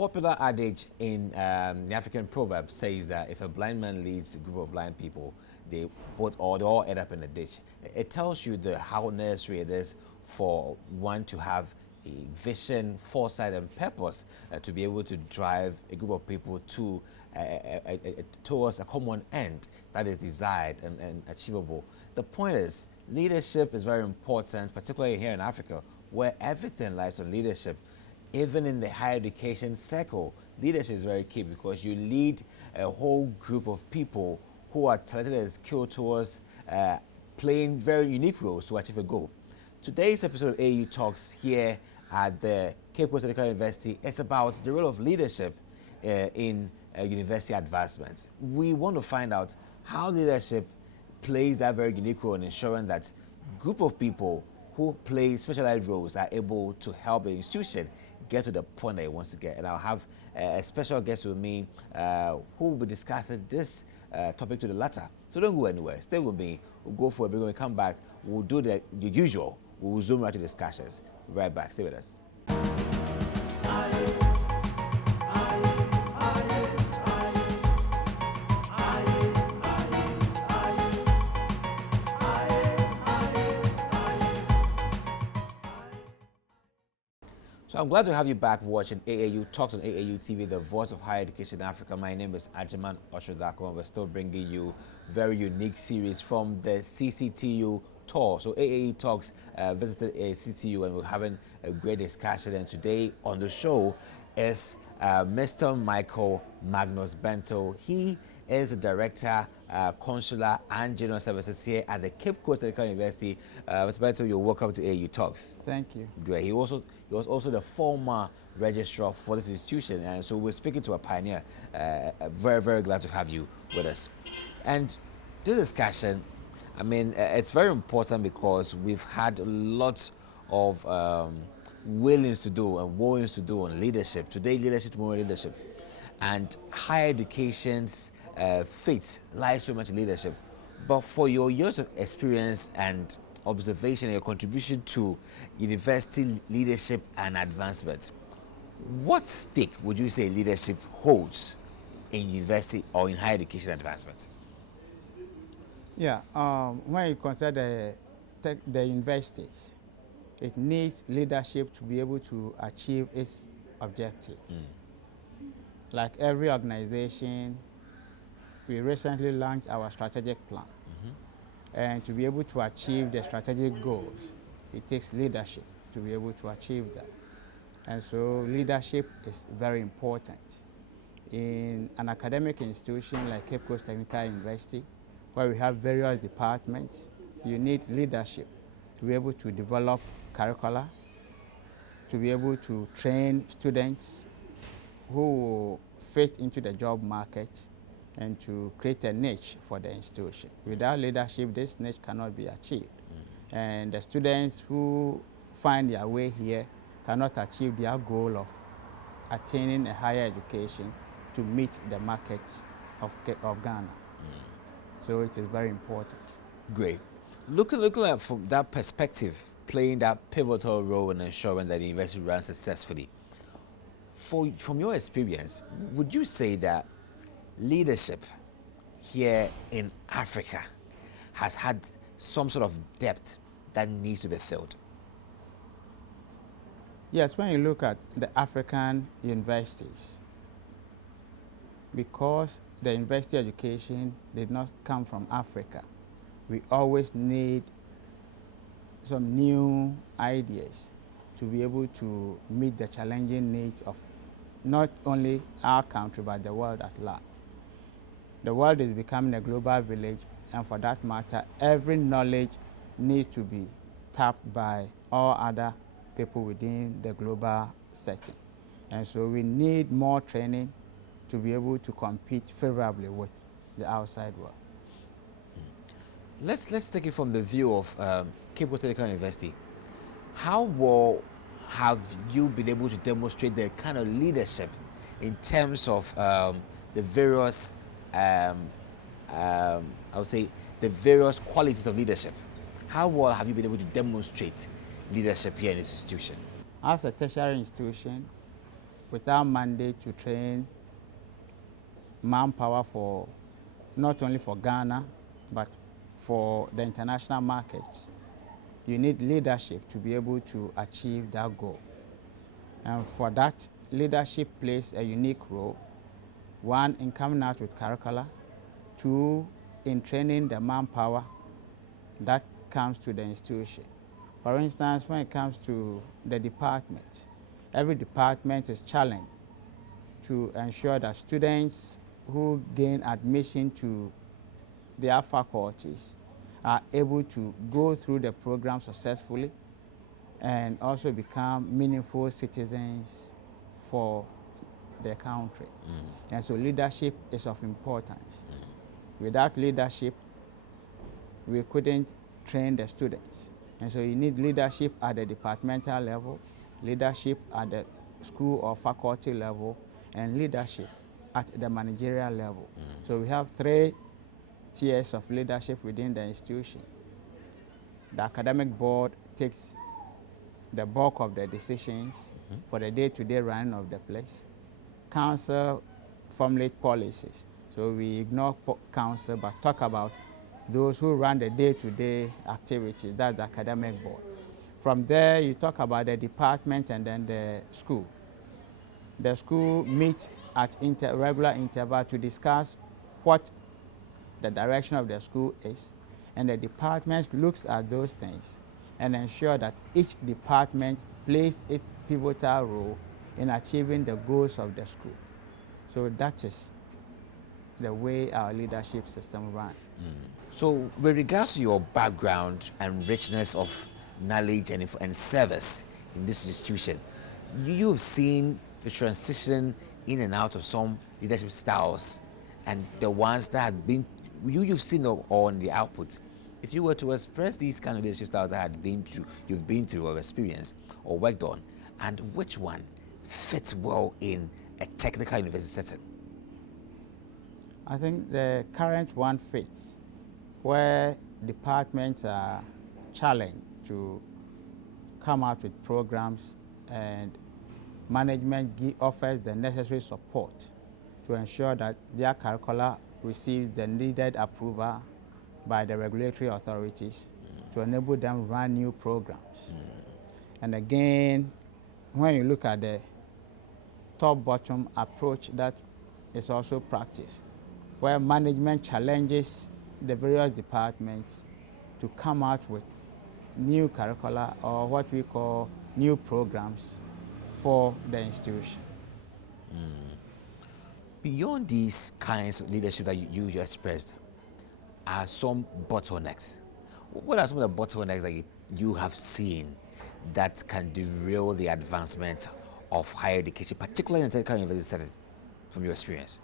popular adage in the African proverb says that if a blind man leads a group of blind people, they all end up in a ditch. It tells you how necessary it is for one to have a vision, foresight, and purpose to be able to drive a group of people towards a common end that is desired and achievable. The point is, leadership is very important, particularly here in Africa, where everything lies on leadership. Even in the higher education circle, leadership is very key because you lead a whole group of people who are talented and skilled towards playing very unique roles to achieve a goal. Today's episode of AAU Talks here at the Cape Coast Technical University is about the role of leadership in university advancement. We want to find out how leadership plays that very unique role in ensuring that group of people who play specialized roles are able to help the institution get to the point that it wants to get. And I'll have a special guest with me who will be discussing this topic to the latter. So don't go anywhere. Stay with me. We'll go for a break. When we come back, we'll do the usual. We'll zoom right to discussions. Right back. Stay with us. So I'm glad to have you back watching AAU Talks on AAU TV, the voice of higher education in Africa. My name is Ajiman Oshodako, and we're still bringing you very unique series from the CCTU tour. So AAU Talks visited a CCTU and we're having a great discussion. And today on the show is Mr. Michael Magnus Bentil. He is the Director, Consular and General Services here at the Cape Coast Technical University. Mr. Bentil, you're welcome to AAU Talks. Thank you. Great. He was also the former registrar for this institution, and so we're speaking to a pioneer. Very, very glad to have you with us. And this discussion, I mean, it's very important because we've had lots of willings to do and woings to do on leadership. Today, leadership, tomorrow, leadership. And higher education's fate lies so much in leadership. But for your years of experience and observation and your contribution to university leadership and advancement, what stake would you say leadership holds in university or in higher education advancement? Yeah, when you consider the universities, it needs leadership to be able to achieve its objectives. Like every organization, we recently launched our strategic plan. And to be able to achieve the strategic goals, it takes leadership to be able to achieve that. And so leadership is very important. In an academic institution like Cape Coast Technical University, where we have various departments, you need leadership to be able to develop curricula, to be able to train students who will fit into the job market, and to create a niche for the institution. Without leadership, this niche cannot be achieved. And the students who find their way here cannot achieve their goal of attaining a higher education to meet the markets of Ghana. So it is very important. Great. Looking at from that perspective, playing that pivotal role in ensuring that the university runs successfully, from your experience, would you say that leadership here in Africa has had some sort of depth that needs to be filled? Yes, when you look at the African universities, because the university education did not come from Africa, we always need some new ideas to be able to meet the challenging needs of not only our country, but the world at large. The world is becoming a global village, and for that matter, every knowledge needs to be tapped by all other people within the global setting. And so we need more training to be able to compete favorably with the outside world. Let's take it from the view of Cape Coast Technical University. How well have you been able to demonstrate the kind of leadership in terms of the various I would say the various qualities of leadership? How well have you been able to demonstrate leadership here in this institution? As a tertiary institution, without mandate to train manpower for not only for Ghana, but for the international market. You need leadership to be able to achieve that goal. And for that, leadership plays a unique role. One, in coming out with curricula. Two, in training the manpower that comes to the institution. For instance, when it comes to the department, every department is challenged to ensure that students who gain admission to their faculties are able to go through the program successfully and also become meaningful citizens for their country. And so leadership is of importance. Without leadership, we couldn't train the students. And so you need leadership at the departmental level, leadership at the school or faculty level, and leadership at the managerial level. So we have 3 tiers of leadership within the institution. The academic board takes the bulk of the decisions for the day-to-day running of the place. Council formulate policies. So we ignore council but talk about those who run the day-to-day activities. That's the academic board. From there, you talk about the department and then the school. The school meets at regular interval to discuss what the direction of the school is, and the department looks at those things and ensure that each department plays its pivotal role in achieving the goals of the school. So that is the way our leadership system runs. So with regards to your background and richness of knowledge and service in this institution, you've seen the transition in and out of some leadership styles and the ones that have been, you've seen on the output. If you were to express these kind of leadership styles that you've been through or experienced or worked on, and which one fits well in a technical university setting? I think the current one fits, where departments are challenged to come out with programs and management offers the necessary support to ensure that their curricula receives the needed approval by the regulatory authorities to enable them run new programs. And again, when you look at the top-bottom approach that is also practiced, where management challenges the various departments to come out with new curricula or what we call new programs for the institution. Beyond these kinds of leadership that you expressed, are some bottlenecks. What are some of the bottlenecks that you have seen that can derail the advancement of higher education, particularly in a technical university setting, from your experience?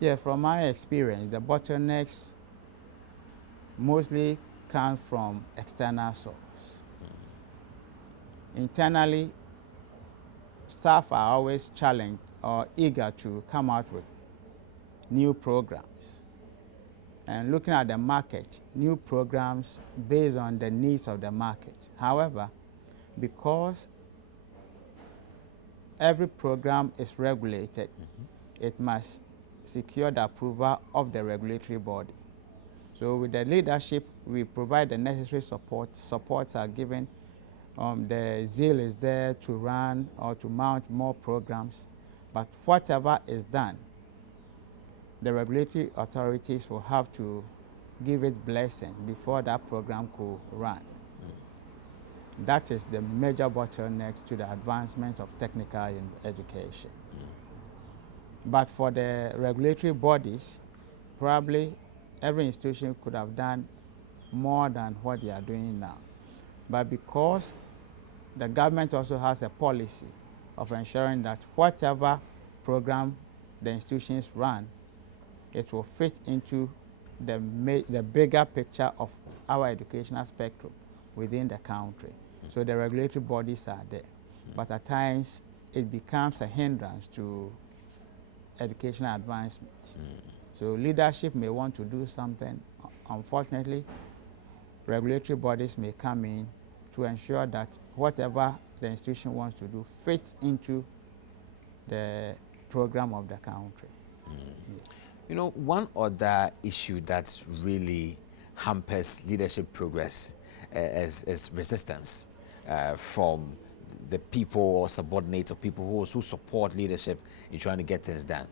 Yeah, from my experience, the bottlenecks mostly come from external sources. Internally, staff are always challenged or eager to come out with new programs. And looking at the market, new programs based on the needs of the market. However, because every program is regulated, it must secure the approval of the regulatory body. So with the leadership, we provide the necessary support. Supports are given. The zeal is there to run or to mount more programs. But whatever is done, the regulatory authorities will have to give it blessing before that program could run. That is the major bottleneck to the advancement of technical education. But for the regulatory bodies, probably every institution could have done more than what they are doing now. But because the government also has a policy of ensuring that whatever program the institutions run, it will fit into the bigger picture of our educational spectrum within the country. So the regulatory bodies are there. But at times, it becomes a hindrance to educational advancement. So leadership may want to do something. Unfortunately, regulatory bodies may come in to ensure that whatever the institution wants to do fits into the program of the country. You know, one other issue that really hampers leadership progress is resistance from the people or subordinates or people who support leadership in trying to get things done.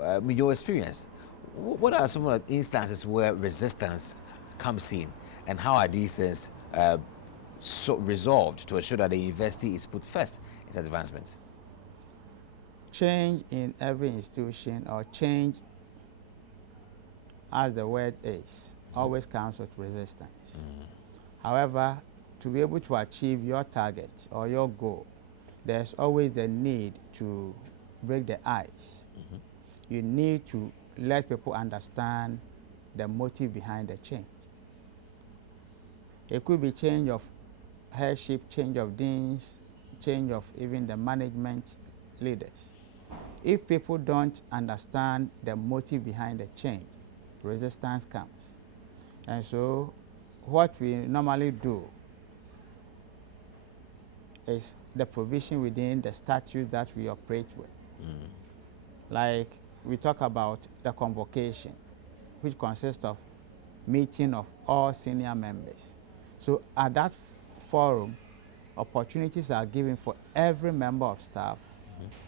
In your experience, what are some of the instances where resistance comes in, and how are these things so resolved to ensure that the university is put first in its advancement? Change in every institution, or change as the word is, always comes with resistance. However, to be able to achieve your target or your goal, there's always the need to break the ice. You need to let people understand the motive behind the change. It could be change of headship, change of deans, change of even the management leaders. If people don't understand the motive behind the change, resistance comes. And so what we normally do is the provision within the statutes that we operate with. Like we talk about the convocation, which consists of meeting of all senior members. So at that forum, opportunities are given for every member of staff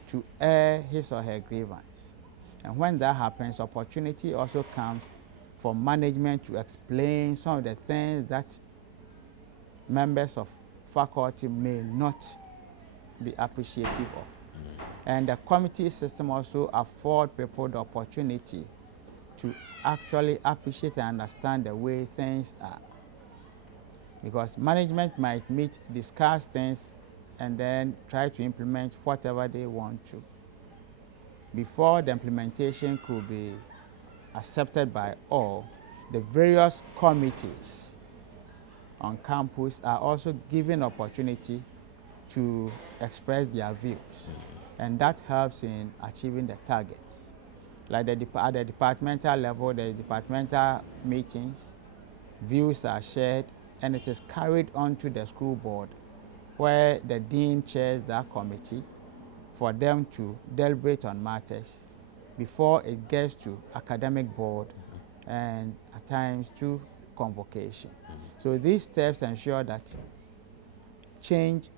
to air his or her grievance. And when that happens, opportunity also comes for management to explain some of the things that members of faculty may not be appreciative of. And the committee system also affords people the opportunity to actually appreciate and understand the way things are. Because management might meet, discuss things, and then try to implement whatever they want to. Before the implementation could be accepted by all, the various committees on campus are also given opportunity to express their views. And that helps in achieving the targets. Like at the departmental level, the departmental meetings, views are shared, and it is carried on to the school board, where the dean chairs that committee for them to deliberate on matters before it gets to academic board and at times to convocation. So these steps ensure that change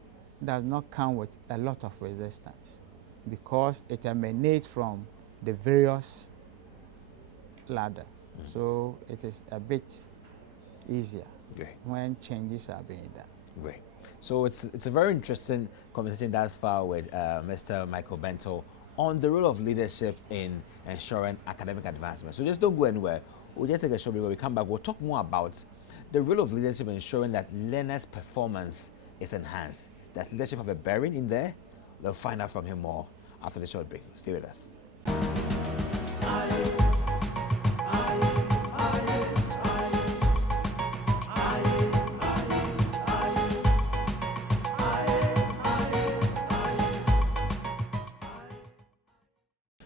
does not come with a lot of resistance, because it emanates from the various ladder. So it is a bit easier when changes are being done. Great. So it's a very interesting conversation thus far with Mr. Michael Bentil on the role of leadership in ensuring academic advancement. So just don't go anywhere. We'll just take a short break. When we come back, we'll talk more about the role of leadership in ensuring that learners' performance is enhanced. Does leadership have a bearing in there? We'll find out from him more after the short break. Stay with us.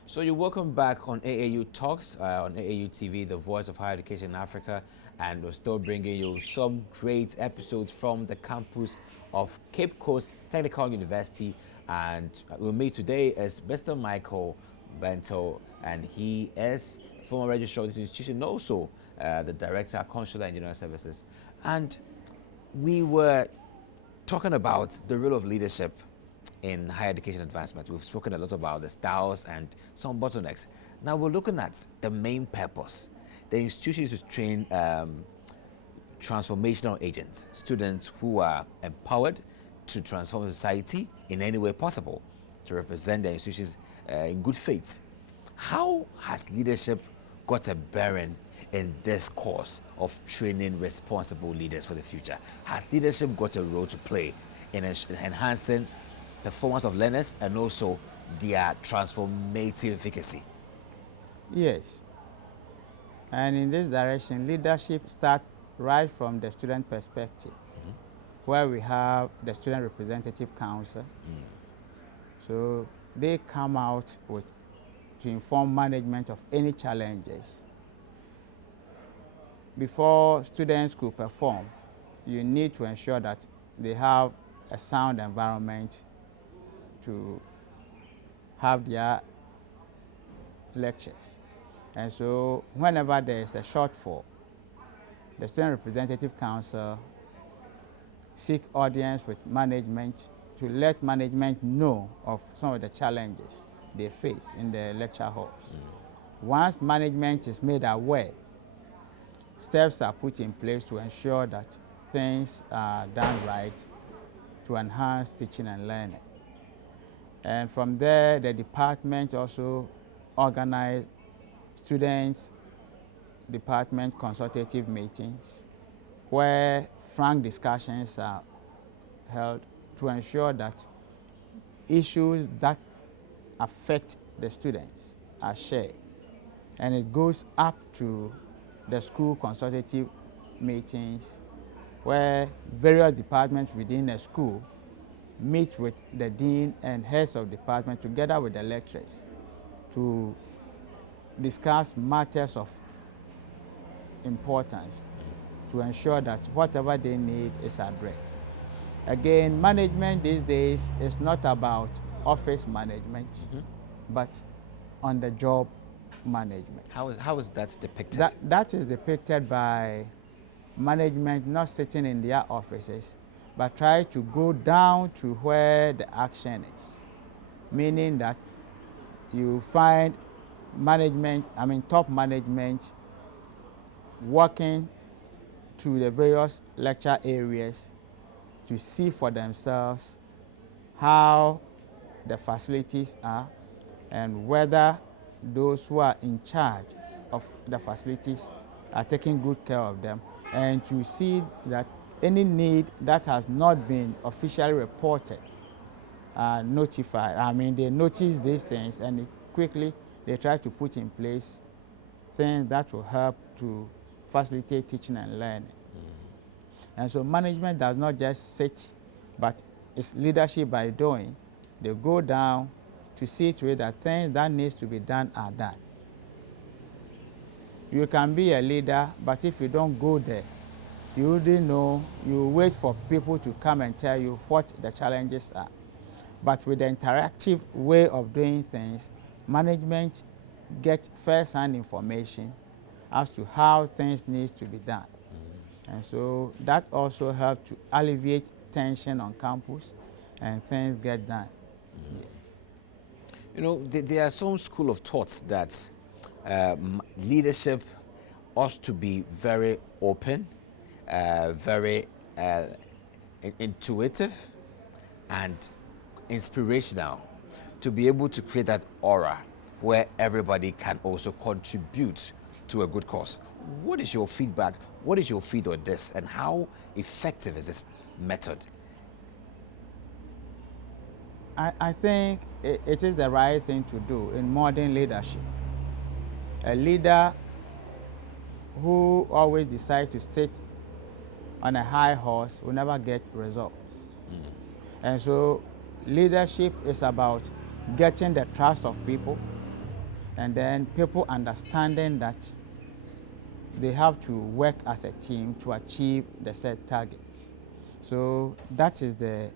So you're welcome back on AAU Talks, on AAU TV, the voice of higher education in Africa, and we're still bringing you some great episodes from the campus of Cape Coast Technical University. And with me today is Mr. Michael Bentil, and he is former registrar of this institution, also the director of Consular Engineering Services. And we were talking about the role of leadership in higher education advancement. We've spoken a lot about the styles and some bottlenecks. Now we're looking at the main purpose. The institution is to train transformational agents, students who are empowered to transform society in any way possible, to represent the institutions in good faith. How has leadership got a bearing in this course of training responsible leaders for the future? Has leadership got a role to play in enhancing performance of learners and also their transformative efficacy? Yes. And in this direction, leadership starts right from the student perspective, where we have the Student Representative Council. So they come out to inform management of any challenges. Before students could perform, you need to ensure that they have a sound environment to have their lectures. And so whenever there is a shortfall, the Student Representative Council seek audience with management to let management know of some of the challenges they face in the lecture halls. Once management is made aware, steps are put in place to ensure that things are done right to enhance teaching and learning. And from there, the department also organized students' department consultative meetings where frank discussions are held to ensure that issues that affect the students are shared. And it goes up to the school consultative meetings where various departments within a school meet with the dean and heads of department together with the lecturers to discuss matters of importance to ensure that whatever they need is addressed. Again, management these days is not about office management, but on the job management. How is that depicted? That is depicted by management not sitting in their offices, but try to go down to where the action is. Meaning that you find management, top management, working to the various lecture areas to see for themselves how the facilities are and whether those who are in charge of the facilities are taking good care of them, and to see that any need that has not been officially reported are notified. They notice these things and quickly they try to put in place things that will help to facilitate teaching and learning. And so management does not just sit, but it's leadership by doing. They go down to see to it that things that needs to be done are done. You can be a leader, but if you don't go there, you wouldn't know. You wait for people to come and tell you what the challenges are. But with the interactive way of doing things, management gets first-hand information as to how things need to be done. And so that also helps to alleviate tension on campus and things get done. Yes. You know, there are some school of thoughts that leadership ought to be very open, very intuitive and inspirational, to be able to create that aura where everybody can also contribute to a good cause. What is your feedback? What is your feed on this, and how effective is this method? I think it is the right thing to do in modern leadership. A leader who always decides to sit on a high horse will never get results. And so leadership is about getting the trust of people, and then people understanding that they have to work as a team to achieve the set targets. So that is the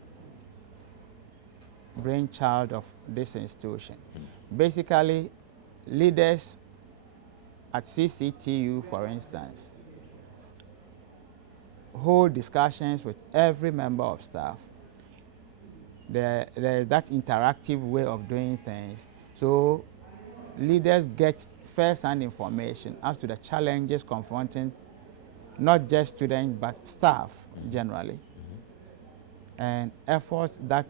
brainchild of this institution. Basically, leaders at CCTU, for instance, hold discussions with every member of staff. There is that interactive way of doing things. So leaders get first-hand information as to the challenges confronting not just students but staff generally. And efforts that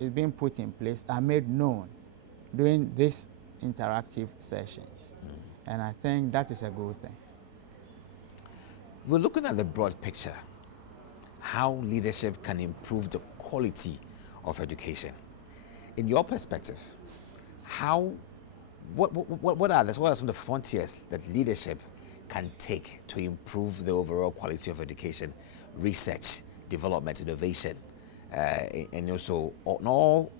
is being put in place are made known during these interactive sessions. And I think that is a good thing. We're looking at the broad picture, how leadership can improve the quality of education. In your perspective, what are some of the frontiers that leadership can take to improve the overall quality of education, research, development, innovation, and also in all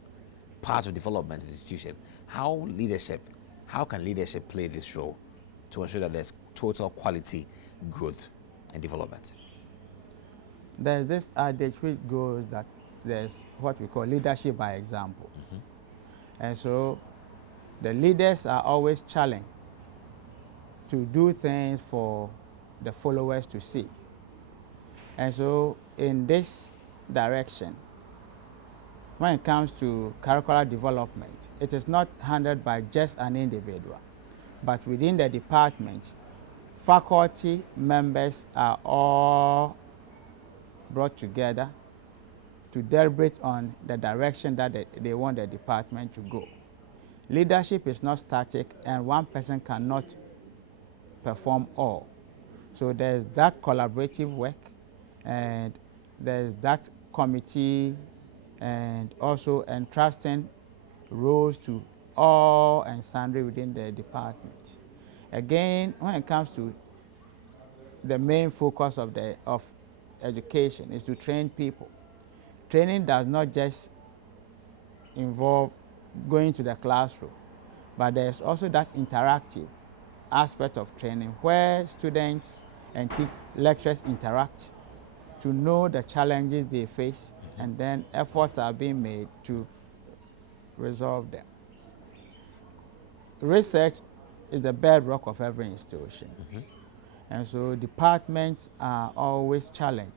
parts of development institution? How can leadership play this role to ensure that there's total quality growth and development? There's this adage which goes that there's what we call leadership by example. And so the leaders are always challenged to do things for the followers to see. And so in this direction, when it comes to curricular development, it is not handled by just an individual, but within the department, faculty members are all brought together to deliberate on the direction that they want the department to go. Leadership is not static, and one person cannot perform all. So there's that collaborative work, and there's that committee, and also entrusting roles to all and sundry within the department. Again, when it comes to the main focus of education is to train people. Training does not just involve going to the classroom, but there's also that interactive aspect of training where students and lecturers interact to know the challenges they face, and then efforts are being made to resolve them. Research is the bedrock of every institution. And so departments are always challenged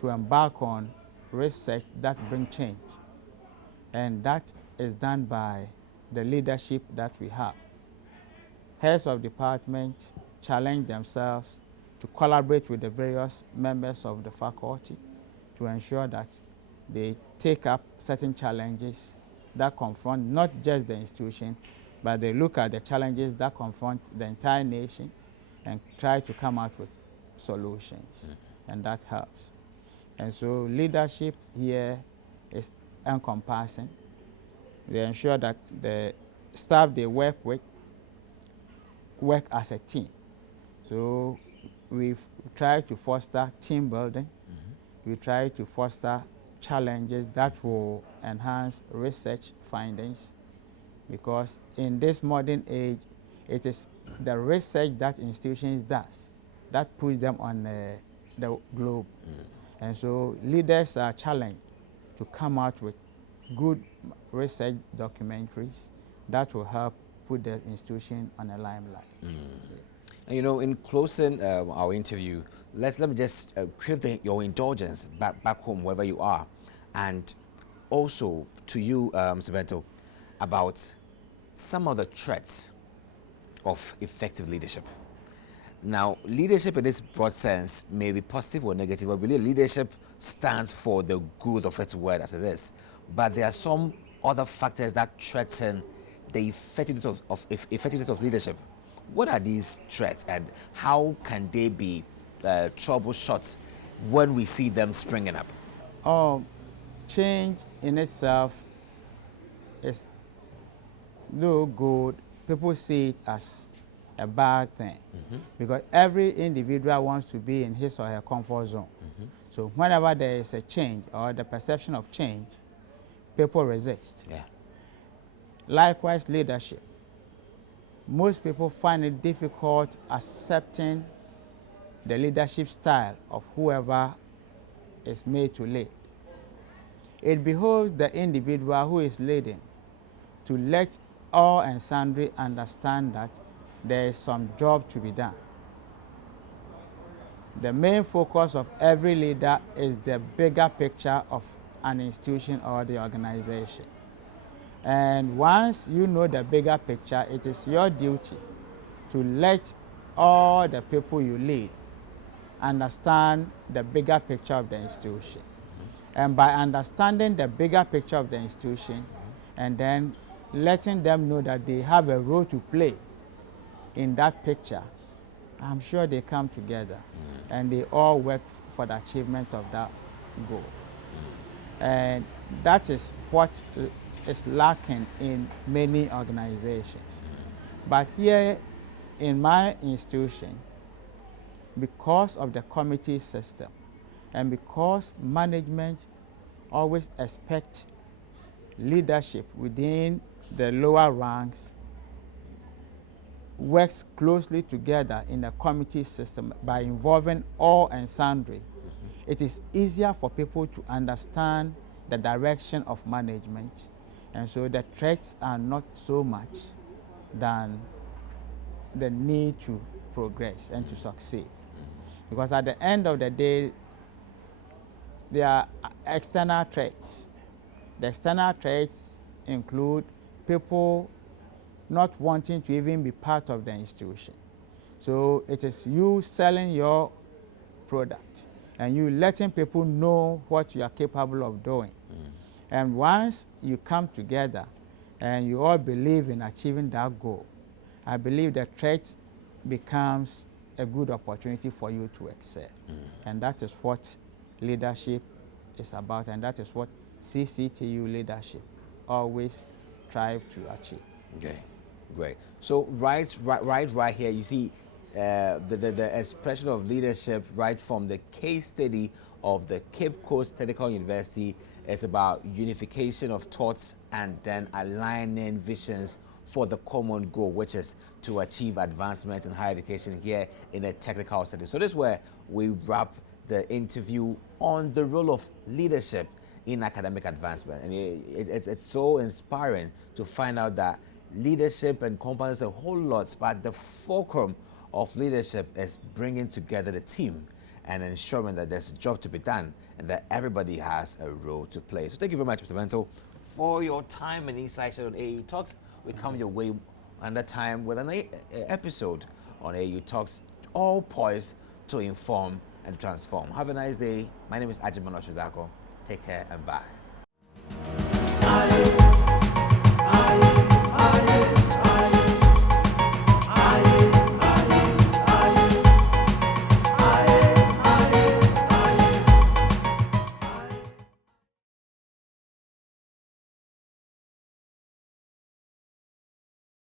to embark on research that brings change. And that is done by the leadership that we have. Heads of departments challenge themselves to collaborate with the various members of the faculty to ensure that they take up certain challenges that confront not just the institution, but they look at the challenges that confront the entire nation and try to come out with solutions. And that helps. And so leadership here is encompassing. They ensure that the staff they work with work as a team. So we've tried to foster team building. We try to foster challenges that will enhance research findings, because in this modern age, it is the research that institutions does that puts them on the globe. And so leaders are challenged to come out with good research documentaries that will help put the institution on a limelight. And you know, in closing our interview, let me just crave your indulgence back home, wherever you are, and also to you, Mr. Bentil, about some of the threats of effective leadership. Now, leadership in this broad sense may be positive or negative, but really leadership stands for the good of its word as it is. But there are some other factors that threaten the effectiveness of leadership. What are these threats, and how can they be troubleshot when we see them springing up? Change in itself is no good. People see it as a bad thing, because every individual wants to be in his or her comfort zone. So whenever there is a change or the perception of change, people resist. Likewise, leadership. Most people find it difficult accepting the leadership style of whoever is made to lead. It behoves the individual who is leading to let all and sundry understand that there is some job to be done. The main focus of every leader is the bigger picture of an institution or the organization. And once you know the bigger picture, it is your duty to let all the people you lead understand the bigger picture of the institution. And by understanding the bigger picture of the institution, and then letting them know that they have a role to play in that picture, I'm sure they come together and they all work for the achievement of that goal. And that is what is lacking in many organizations. But here in my institution, because of the committee system and because management always expects leadership within the lower ranks, works closely together in a committee system by involving all and sundry, it is easier for people to understand the direction of management And so the threats are not so much than the need to progress and to succeed. Because at the end of the day, there are external threats. The external threats include people not wanting to even be part of the institution. So it is you selling your product and you letting people know what you are capable of doing. And once you come together and you all believe in achieving that goal, I believe the threat becomes a good opportunity for you to excel. And that is what leadership is about, and that is what CCTU leadership always strive to achieve. Okay, great. So right here, you see the expression of leadership right from the case study of the Cape Coast Technical University. It's about unification of thoughts and then aligning visions for the common goal, which is to achieve advancement in higher education here in a technical setting. So this is where we wrap the interview on the role of leadership in academic advancement. And it's so inspiring to find out that leadership encompasses a whole lot, but the fulcrum of leadership is bringing together the team and ensuring that there's a job to be done and that everybody has a role to play. So thank you very much, Mr. Bentil, for your time and insights on AAU Talks. We come your way another time with an episode on AAU Talks, all poised to inform and transform. Have a nice day. My name is Ajimano Shudako. Take care and bye.